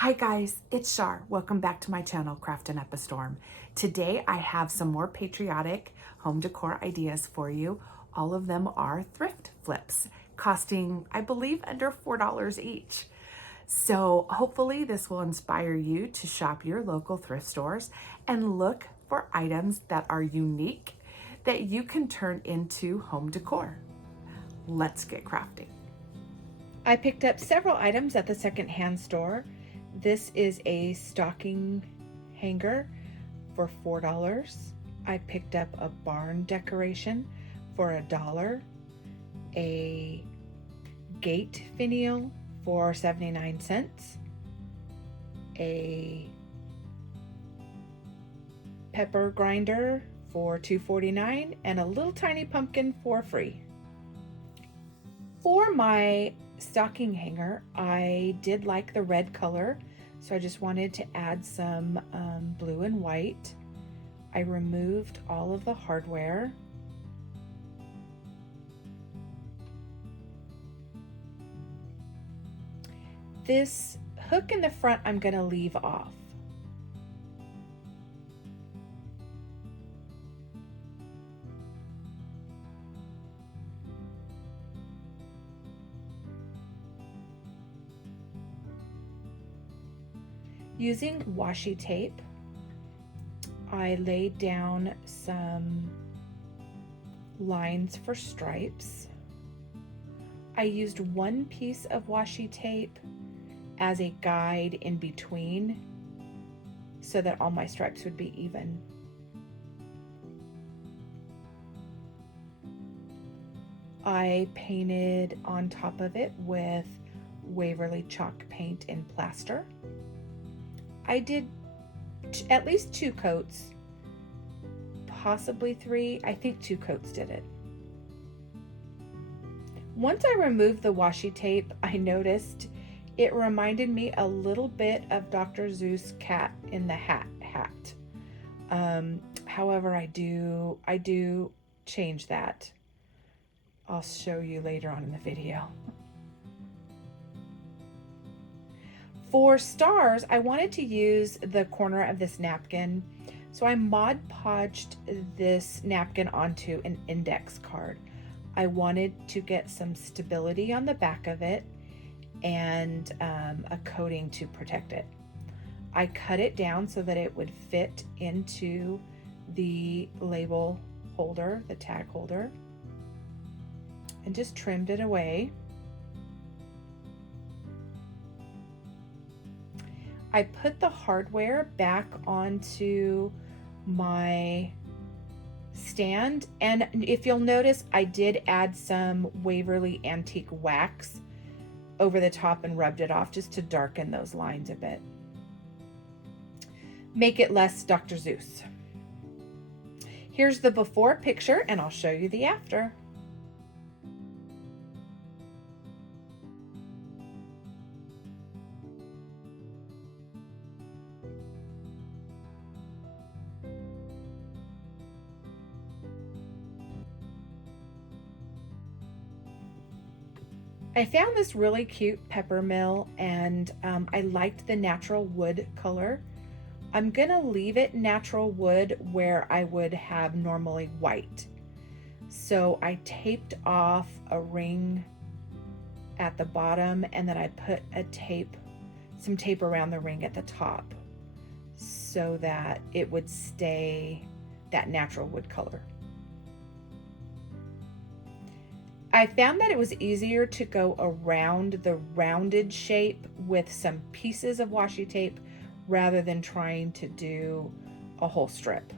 Hi guys, it's Shar. Welcome back to my channel, Craftin' Up a Storm. Today I have some more patriotic home decor ideas for you. All of them are thrift flips, costing, I believe, under $4 each. So hopefully this will inspire you to shop your local thrift stores and look for items that are unique that you can turn into home decor. Let's get crafting. I picked up several items at the secondhand store. This is a stocking hanger for $4. I picked up a barn decoration for $1, a gate finial for 79 cents, a pepper grinder for $2.49, and a little tiny pumpkin for free. For my stocking hanger, I did like the red color, so I just wanted to add some blue and white. I removed all of the hardware. This hook in the front I'm going to leave off. Using washi tape, I laid down some lines for stripes. I used one piece of washi tape as a guide in between so that all my stripes would be even. I painted on top of it with Waverly chalk paint and plaster. I did at least 2 coats, possibly 3. I think 2 coats did it. Once I removed the washi tape, I noticed it reminded me a little bit of Dr. Seuss' Cat in the Hat. However, I do change that. I'll show you later on in the video. For stars, I wanted to use the corner of this napkin, so I Mod Podged this napkin onto an index card. I wanted to get some stability on the back of it and a coating to protect it. I cut it down so that it would fit into the label holder, the tag holder, and just trimmed it away. I put the hardware back onto my stand, and if you'll notice, I did add some Waverly Antique wax over the top and rubbed it off just to darken those lines a bit. Make it less Dr. Seuss. Here's the before picture, and I'll show you the after. I found this really cute pepper mill, and I liked the natural wood color. I'm gonna leave it natural wood where I would have normally white. So I taped off a ring at the bottom, and then I put some tape around the ring at the top so that it would stay that natural wood color. I found that it was easier to go around the rounded shape with some pieces of washi tape rather than trying to do a whole strip.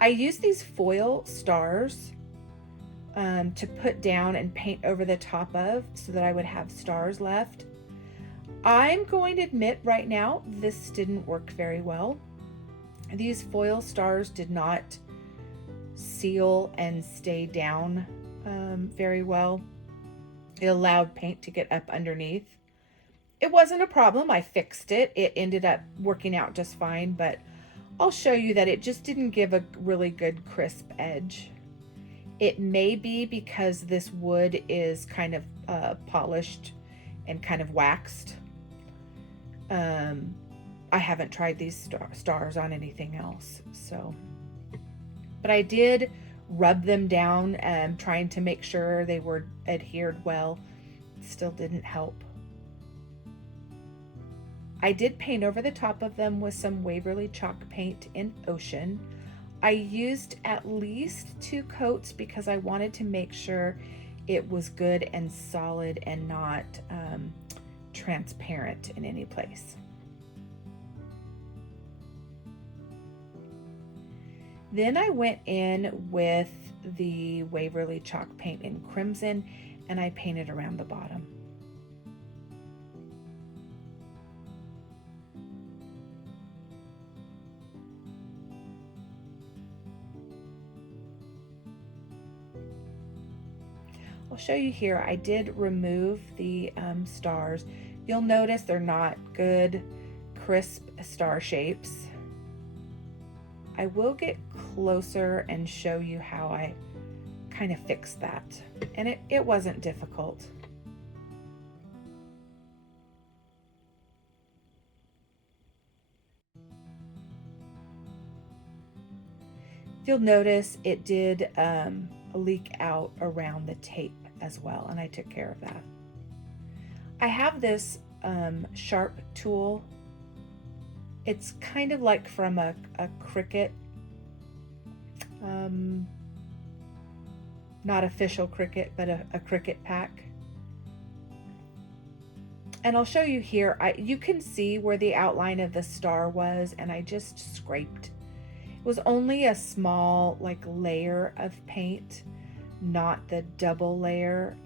I used these foil stars to put down and paint over the top of so that I would have stars left. I'm going to admit right now, this didn't work very well. These foil stars did not seal and stay down very well. It allowed paint to get up underneath. It wasn't a problem. I fixed it. It ended up working out just fine, but I'll show you that it just didn't give a really good crisp edge. It may be because this wood is kind of polished and kind of waxed. I haven't tried these stars on anything else, so. But I did rub them down, trying to make sure they were adhered well. Still didn't help. I did paint over the top of them with some Waverly chalk paint in Ocean. I used at least 2 coats because I wanted to make sure it was good and solid and not transparent in any place. Then I went in with the Waverly chalk paint in Crimson and I painted around the bottom. I'll show you here, I did remove the stars. You'll notice they're not good, crisp star shapes. I will get closer and show you how I kind of fixed that. And it wasn't difficult. You'll notice it did leak out around the tape as well, and I took care of that. I have this sharp tool. It's kind of like from a Cricut, not official Cricut, but a Cricut pack. And I'll show you here, you can see where the outline of the star was, and I just scraped. It was only a small like layer of paint, not the double layer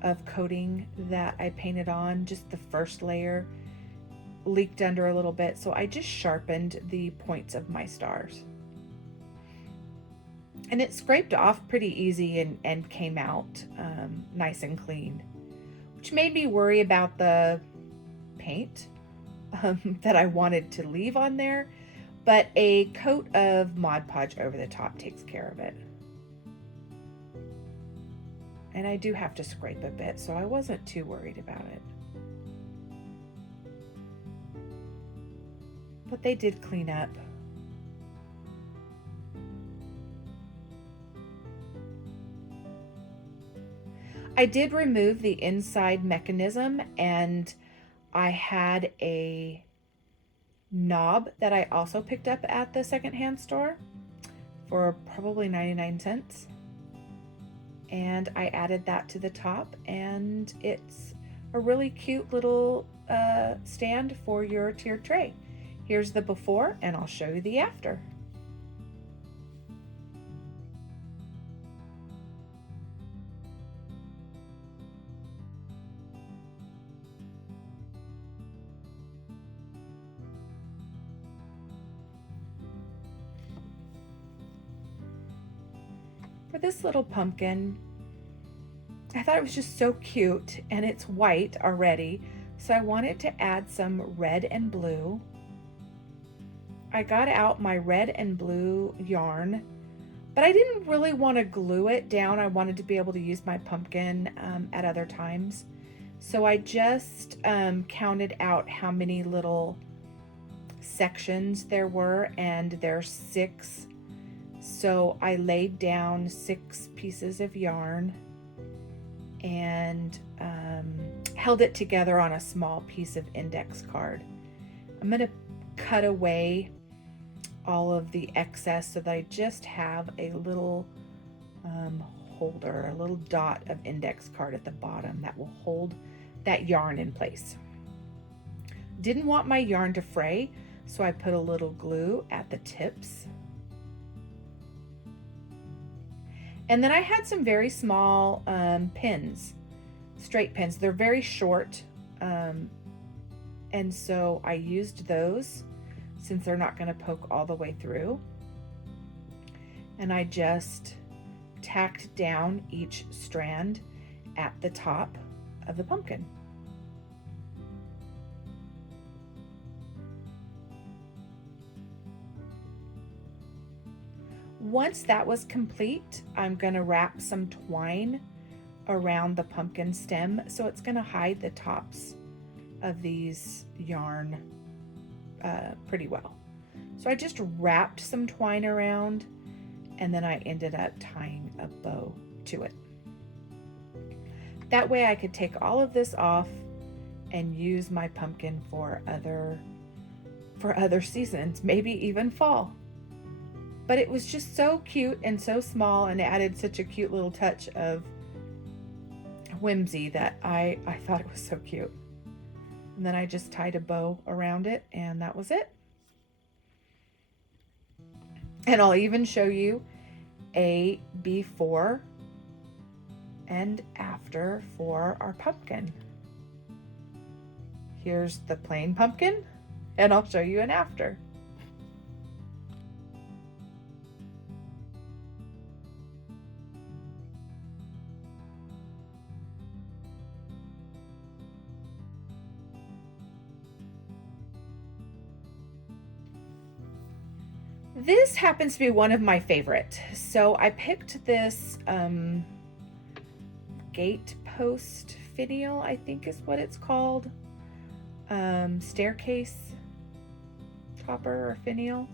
of coating that I painted on. Just the first layer leaked under a little bit, so I just sharpened the points of my stars. And it scraped off pretty easy and came out nice and clean, which made me worry about the paint that I wanted to leave on there, but a coat of Mod Podge over the top takes care of it. And I do have to scrape a bit, so I wasn't too worried about it. But they did clean up. I did remove the inside mechanism, and I had a knob that I also picked up at the secondhand store for probably 99 cents. And I added that to the top, and it's a really cute little stand for your tiered tray. Here's the before, and I'll show you the after. For this little pumpkin, I thought it was just so cute, and it's white already, so I wanted to add some red and blue. I got out my red and blue yarn, but I didn't really want to glue it down. I wanted to be able to use my pumpkin at other times. So I just counted out how many little sections there were, and there's 6. So I laid down 6 pieces of yarn and held it together on a small piece of index card. I'm going to cut away all of the excess so that I just have a little holder, a little dot of index card at the bottom that will hold that yarn in place. Didn't want my yarn to fray, so I put a little glue at the tips. And then I had some very small pins, straight pins. They're very short, and so I used those since they're not going to poke all the way through. And I just tacked down each strand at the top of the pumpkin. Once that was complete, I'm gonna wrap some twine around the pumpkin stem so it's gonna hide the tops of these yarn pretty well. So I just wrapped some twine around, and then I ended up tying a bow to it. That way I could take all of this off and use my pumpkin for other seasons, maybe even fall. But it was just so cute and so small, and added such a cute little touch of whimsy that I thought it was so cute. And then I just tied a bow around it, and that was it. And I'll even show you a before and after for our pumpkin. Here's the plain pumpkin, and I'll show you an after. This happens to be one of my favorite. So I picked this gate post finial, I think is what it's called. Staircase topper or finial.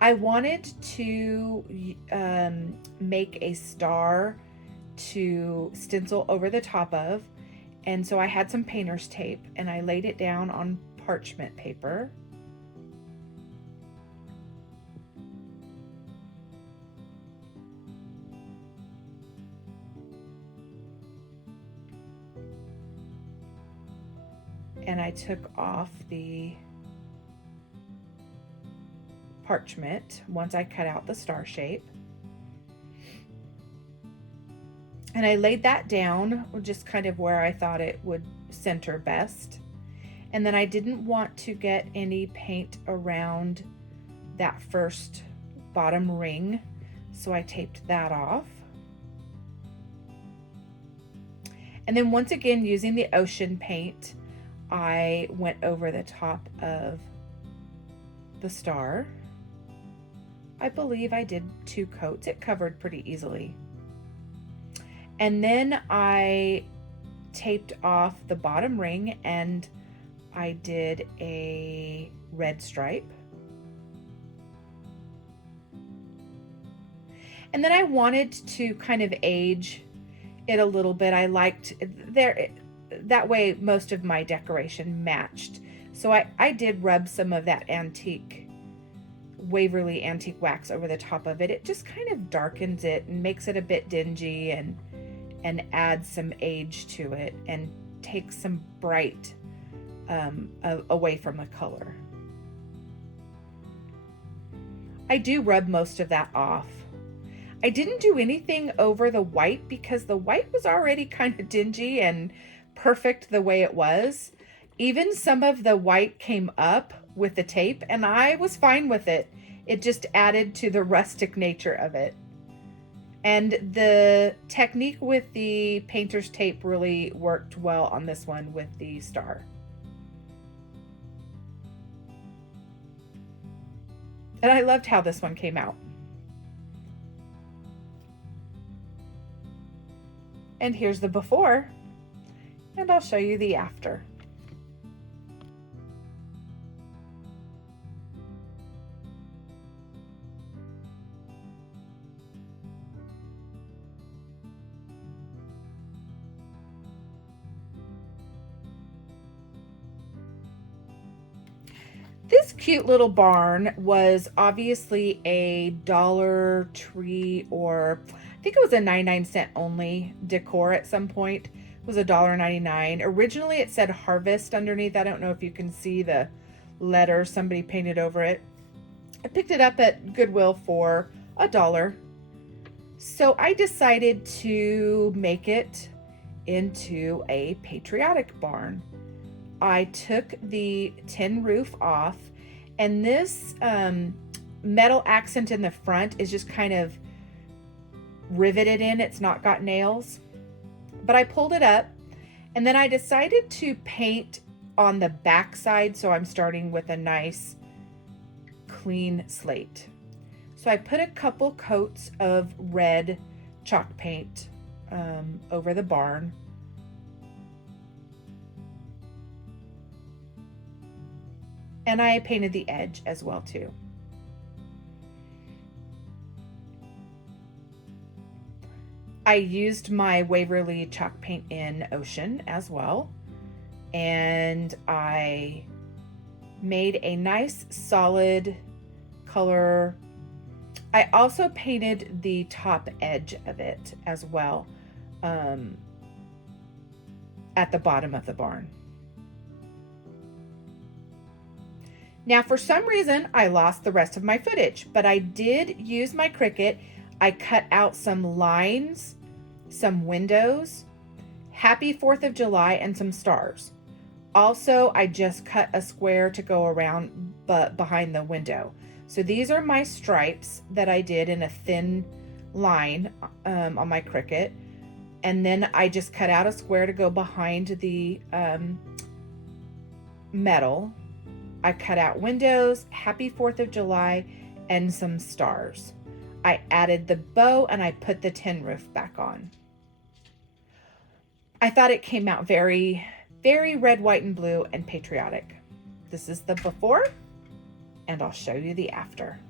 I wanted to make a star to stencil over the top of, and so I had some painter's tape and I laid it down on parchment paper. And I took off the parchment once I cut out the star shape. And I laid that down just kind of where I thought it would center best. And then I didn't want to get any paint around that first bottom ring, so I taped that off. And then once again, using the ocean paint, I went over the top of the star. I believe I did 2 coats. It covered pretty easily. And then I taped off the bottom ring and I did a red stripe. And then I wanted to kind of age it a little bit. I liked there. That way most of my decoration matched. So I did rub some of that antique, Waverly antique wax over the top of it. It just kind of darkens it and makes it a bit dingy and adds some age to it and takes some bright away from the color. I do rub most of that off. I didn't do anything over the white because the white was already kind of dingy and perfect the way it was. Even some of the white came up with the tape and I was fine with it. It just added to the rustic nature of it. And the technique with the painter's tape really worked well on this one with the star. And I loved how this one came out. And here's the before. And I'll show you the after. This cute little barn was obviously a Dollar Tree, or I think it was a 99-cent only decor at some point. Was $1.99. Originally it said Harvest underneath. I don't know if you can see the letter somebody painted over it. I picked it up at Goodwill for $1. So I decided to make it into a patriotic barn. I took the tin roof off, and this metal accent in the front is just kind of riveted in. It's not got nails. But I pulled it up, and then I decided to paint on the back side, so I'm starting with a nice clean slate. So I put a couple coats of red chalk paint over the barn. And I painted the edge as well too. I used my Waverly chalk paint in Ocean as well. And I made a nice solid color. I also painted the top edge of it as well, at the bottom of the barn. Now, for some reason, I lost the rest of my footage, but I did use my Cricut. I cut out some lines, some windows, Happy 4th of July, and some stars. Also, I just cut a square to go around behind the window. So these are my stripes that I did in a thin line on my Cricut. And then I just cut out a square to go behind the metal. I cut out windows, Happy 4th of July, and some stars. I added the bow and I put the tin roof back on. I thought it came out very, very red, white, and blue and patriotic. This is the before, and I'll show you the after.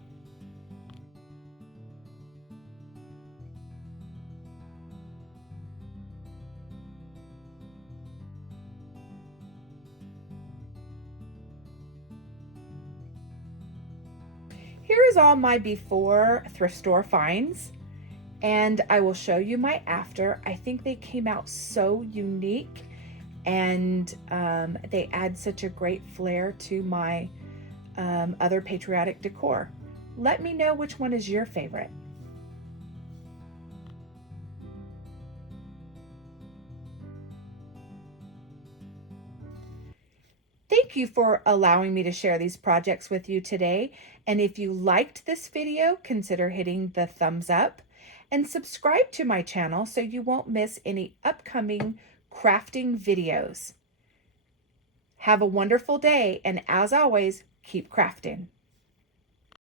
Here is all my before thrift store finds, and I will show you my after. I think they came out so unique, and they add such a great flair to my other patriotic decor. Let me know which one is your favorite. Thank you for allowing me to share these projects with you today. And if you liked this video, consider hitting the thumbs up and subscribe to my channel so you won't miss any upcoming crafting videos. Have a wonderful day, and as always, keep crafting.